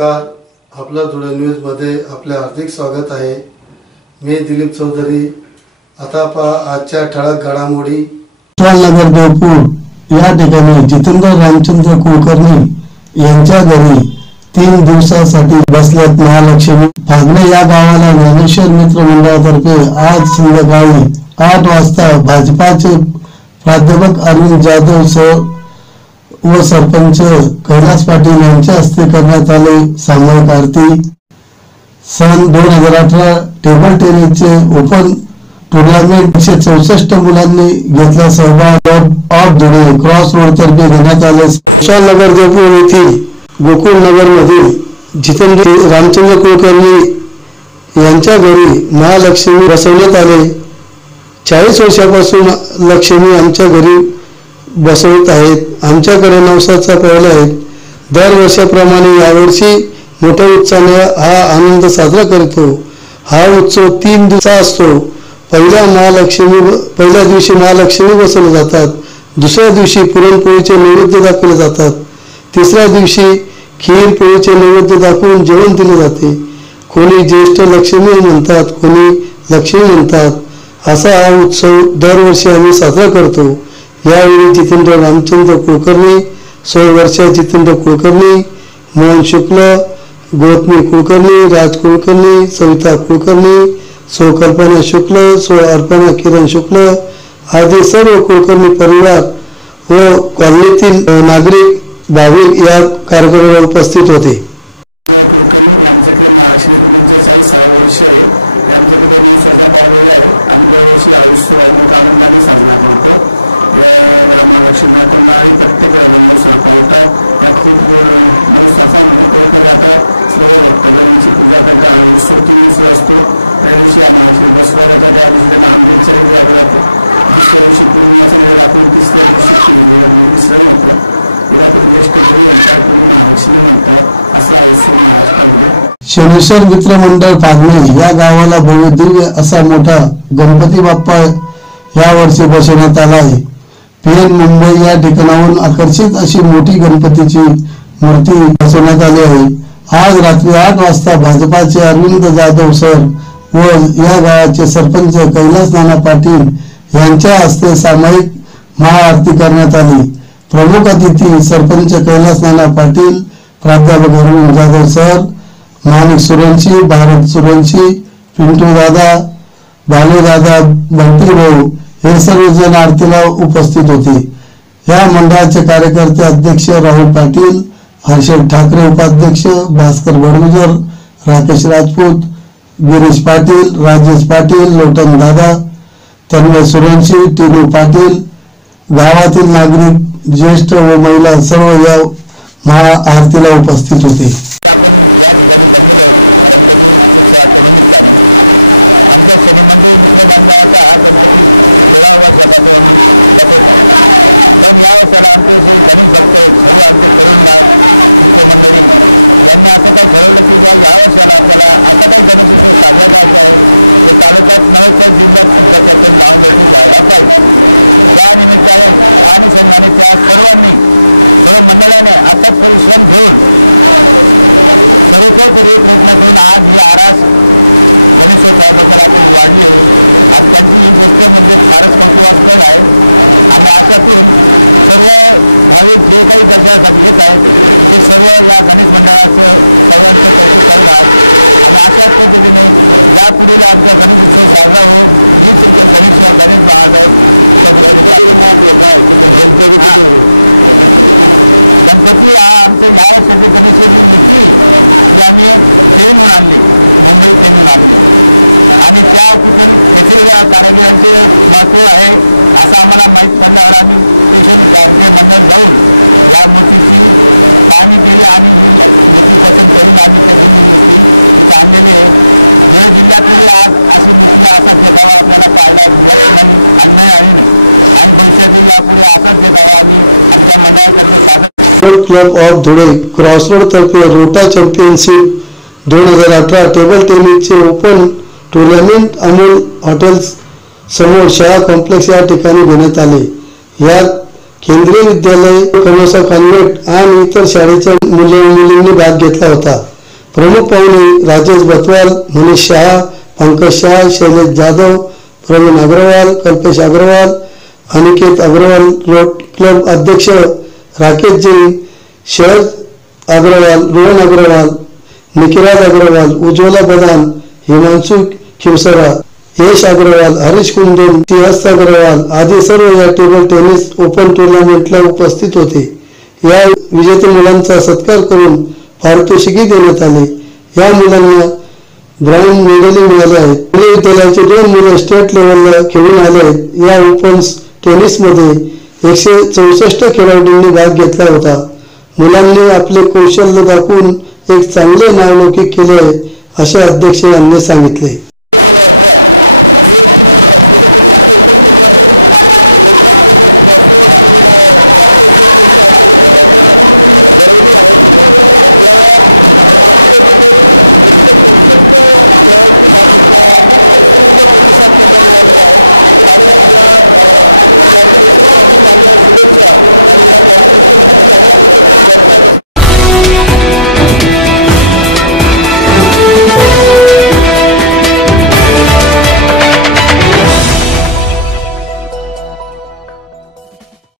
आपलं धुळे न्यूजमध्ये आपले हार्दिक स्वागत आहे. मी दिलीप चौधरी. आता पहा आजच्या ठळक घडामोडी. नगर देवपूर या ठिकाणी जितेंद्र रामचंद्र कुलकर्णी यांच्या घरी तीन दिवसासाठी बसल्यात महालक्ष्मी. फागणे या गावाला ज्ञानेश्वर मित्र मंडळातर्फे आज संध्याकाळी आठ वाजता भाजपाचे प्राध्यापक अरविंद जाधव सर व सरपंच कैलास पाटील यांच्या हस्ते करण्यात आले सामूहिक आरती सन दोन हजार अठरा टेबल टेनिसचे ओपन टुर्नामेंट एकशे चौसष्ट मुलांनी घेतला सहभाग. ऑफ धुळे क्रॉस रोड तर्फे घेण्यात आले. नगर जयपूर येथील गोकुळ नगर मधील जितेंद्र रामचंद्र कुलकर्णी यांच्या घरी महालक्ष्मी बसवण्यात आले. चाळीस वर्षापासून लक्ष्मी आमच्या घरी बसवत आहेत. आमच्याकडे नवसाचा पहल आहे. दरवर्षाप्रमाणे यावर्षी मोठ्या उत्साहाने हा आनंद साजरा करतो. हा उत्सव तीन दिवसा असतो. पहिल्या महालक्ष्मी पहिल्या दिवशी महालक्ष्मी बसवले जातात. दुसऱ्या दिवशी पुरणपोळीचे नैवेद्य दाखवले जातात. तिसऱ्या दिवशी खीर पोळीचे नैवेद्य दाखवून जेवण दिले जाते. कोणी ज्येष्ठ लक्ष्मी म्हणतात कोणी लक्ष्मी म्हणतात. असा हा उत्सव दरवर्षी आम्ही साजरा करतो. यावेळी जितेंद्र रामचंद्र कुलकर्णी सोळा जितेंद्र कुलकर्णी मोहन शुक्ल गौतमी कुलकर्णी राज कुलकर्णी सविता कुलकर्णी सो कल्पना शुक्ल सो अर्पणा किरण शुक्ल आदी सर्व कुलकर्णी परिवार व कॉलनीतील नागरिक भाविक या कार्यक्रमाला उपस्थित होते. कुलकर्णी आमच्याकडे महाराष्ट्र मुलींचे सहा वर्ष आहे. यांच्याकडे आमच्याकडे नऊ सजा आहे आणि दरवर्षी आयुष्य मोठ्या आनंदाने साजरा करतो. या या महालक्ष्मी आणि प्रत्येक नऊ पावतात या खूप नवसाचा सणा ओळखल्या जातात सर्व भक्तगणांची पूजा करतात उत्सव तीन दिवस असतो त्या दिवशी या महालक्ष्मी बसवल्या जातात त्या दिवशी त्यांना आंबेडकर जावं जातो दुसऱ्या दिवशी पूर्णिमाचा नैवेद्य दाखवून तिसऱ्या दिवशी विसरण म्हटलं हिला पण ज्येष्ठ गुरु म्हणतात कोणी महालक्ष्मी म्हणतात असा उत्सव महाराष्ट्रामध्ये शनीश्वर मित्र मंडळ पागणे या गावाला भव्य दिव्य असा मोठा गणपती बाप्पा या वर्षी बसवण्यात आला आहे. पीएन मुंबई या ठिकाणाहून आकर्षित अशी मोठी गणपतीची मूर्ती बसवण्यात आली आहे. आज रात्री आठ वाजता भाजपाचे अरविंद जाधव सर व या गावाचे सरपंच कैलास नाना पाटील यांच्या हस्ते सामायिक महाआरती करण्यात आली. प्रमुख अतिथी सरपंच कैलास नाना पाटील प्राध्यापक अरविंद जाधव सर माणिक सुरंशी भारत सुरंशी पिंटू दादा बालू दादा भाऊ हे सर्वजण आरतीला उपस्थित होते. या मंडळाचे कार्यकर्ते अध्यक्ष राहुल पाटील हर्षद ठाकरे उपाध्यक्ष भास्कर बडगुजर राकेश राजपूत गिरीश पाटील राजेश पाटील लोटन दादा तन्मय सुरंशी टिनू पाटील गावातील नागरिक ज्येष्ठ व महिला सर्व या महाआरतीला उपस्थित होते. आपण या ठिकाणी आमच्या शनी मित्र बांधवाचा हा गणपती सोळा वर्षापासून बसवतो पण या वर्षाला आमचे जे गणेश भक्त आहेत सर्व आमचे तरुण मित्र मंडळी यांनी असं काही ठरवलं की या वर्षाला आपल्याला असं काही गणेश उत्सव साजरा करायचा आहे. ते तालुक्यात नव्हे तर जिल्ह्यात सुद्धा त्यातून नाव भेटून जायला पाहिजे त्या निमित्ताने आणि संघाने त्या सर्वांनी सर्व मंडळाने आता परिश्रम घेऊन सर्वतोपरी प्रयत्न करून आज ही आरास गणेशोत्सवाबद्दल आपण वाढली आहे. आणि त्यांची ही गोष्ट म्हणजे फारच कौतुकास्पद आहे. आणि अशातून सर्व भाविक जे काही दर्शनासाठी येत आहेत ते सर्व या गणेश मंडळाचं सर्वांचं कौतुक करत आहेत. आणि अशाच पद्धतीने यापुढील आमचा गणेश उत्सव साजरा हो हीच गणेश गणेश महाराज गणपती हा आमच्या गावासाठी वर्षाची गणेशाची मूर्ती ही आम्ही ट्रेनहून म्हणून आणली मुंबई ट्रेनहून आणली. आणि त्या तिथून तेथील कारागिरांचे महत्त्व आहे असं आम्हाला माहीत पडल्यावर आम्ही स्टेशन आमचे मंडळ जाऊन या मूर्तीची पाहणी केली आणि ही मूर्ती पसंत करून आम्ही त्याची मूर्ती इथं आणलेली आहे. धुळे जिल्ह्यातील आज अशी मूर्ती असा देखावा आपल्याला पाहायला मिळत नाही अन्याय आणि नाही. आणि भविष्यातील यापुढे असाच देखावा आम्ही आमच्या मंडळातर्फे सादर क्लब ऑफ धुळे क्रॉसरोड तर्फे रोटा चॅम्पियनशिप दोन हजार अठरा टेबल टेनिसचे ओपन टुर्नामेंट अमोल हॉटेल्स समोर शाळा कॉम्प्लेक्स या ठिकाणी घेण्यात आले. यात केंद्रीय विद्यालय कमोसा कॉन्व्हेंट आणि इतर शाळेच्या मुले मुलींनी भाग घेतला होता. प्रमुख पाहुणे राजेश बतवाल मनीष शहा पंकज शहा शैलेश जाधव प्रवीण अग्रवाल कल्पेश अग्रवाल अनिकेत अग्रवाल रोट क्लब अध्यक्ष राकेश जैन शरद अग्रवाल रोहन अग्रवाल निखिराज अग्रवाल उज्ज्वला बदान हिमांशु खिवसरा यश अग्रवाल हरीश कुंदन सिंहस्थ अग्रवाल आदी सर्व या टेबल टेनिस ओपन टुर्नामेंटला उपस्थित होते. या विजेते मुलांचा सत्कार करून पारितोषिकही देण्यात आले. या मुलांना ब्राऊन मेडलही मिळाले आहेत. पुणे विद्यालयाचे दोन मुलं स्टेट लेवलला खेळून आले आहेत. या ओपन टेनिसमध्ये एकशे चौसष्ट खेळाडूंनी भाग घेतला होता. मुलांनी आपले कौशल्य दाखवून एक चांगले नावलौकिक केले आहे असे अध्यक्ष यांनी सांगितले.